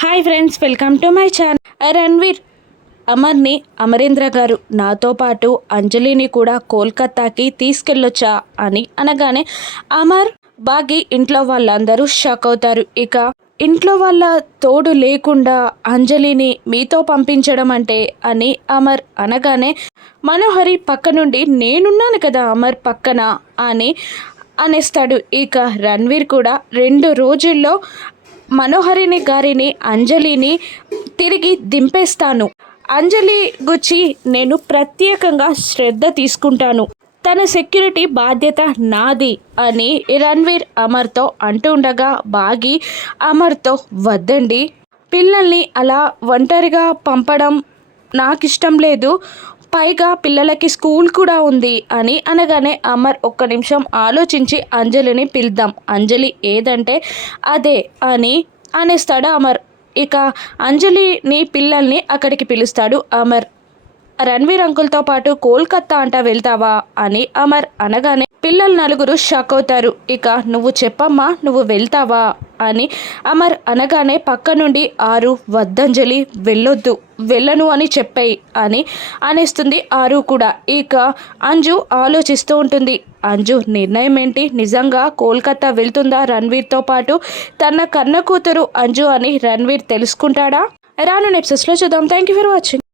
Hi friends welcome to my channel. Ranveer అమర్ని Amarendra గారు నాతో పాటు అంజలిని కూడా కోల్కతాకి తీసుకెళ్ళొచ్చా అని అనగానే అమర్ బాగి ఇంట్లో వాళ్ళందరూ షాక్ అవుతారు. ఇక ఇంట్లో వాళ్ళ తోడు లేకుండా అంజలిని మీతో పంపించడం అంటే అని అమర్ అనగానే మనోహరి పక్క నుండి నేనున్నాను కదా అమర్ పక్కన అని అనేస్తాడు. ఇక రణ్వీర్ కూడా రెండు రోజుల్లో మనోహరిని గారిని అంజలిని తిరిగి దింపేస్తాను. అంజలి గుచ్చి నేను ప్రత్యేకంగా శ్రద్ధ తీసుకుంటాను. తన సెక్యూరిటీ బాధ్యత నాది అని రణ్వీర్ అమర్తో అంటుండగా బాగి అమర్తో వద్దండి. పిల్లల్ని అలా ఒంటరిగా పంపడం నాకు ఇష్టం లేదు. పైగా పిల్లలకి స్కూల్ కూడా ఉంది అని అనగానే అమర్ ఒక్క నిమిషం ఆలోచించి అంజలిని పిలుద్దాం. అంజలి ఏదంటే అదే అని అనేస్తాడు అమర్. ఇక అంజలిని పిల్లల్ని అక్కడికి పిలుస్తాడు అమర్. రణ్వీర్ అంకుల్తో పాటు కోల్కత్తా అంట వెళ్తావా అని అమర్ అనగానే పిల్లలు నలుగురు షాక్ అవుతారు. ఇక నువ్వు చెప్పమ్మా నువ్వు వెళ్తావా అని అమర్ అనగానే పక్క నుండి ఆరు వద్దంజలి వెళ్ళొద్దు వెళ్ళను అని చెప్పాయి అని అనేస్తుంది ఆరు కూడా. ఇక అంజు ఆలోచిస్తూ ఉంటుంది. అంజు నిర్ణయం ఏంటి? నిజంగా కోల్కతా వెళ్తుందా రణ్వీర్తో పాటు? తన కన్న కూతురు అంజు అని రణ్వీర్ తెలుసుకుంటాడా? రాను నెప్సెస్లో చూద్దాం. Thank you for watching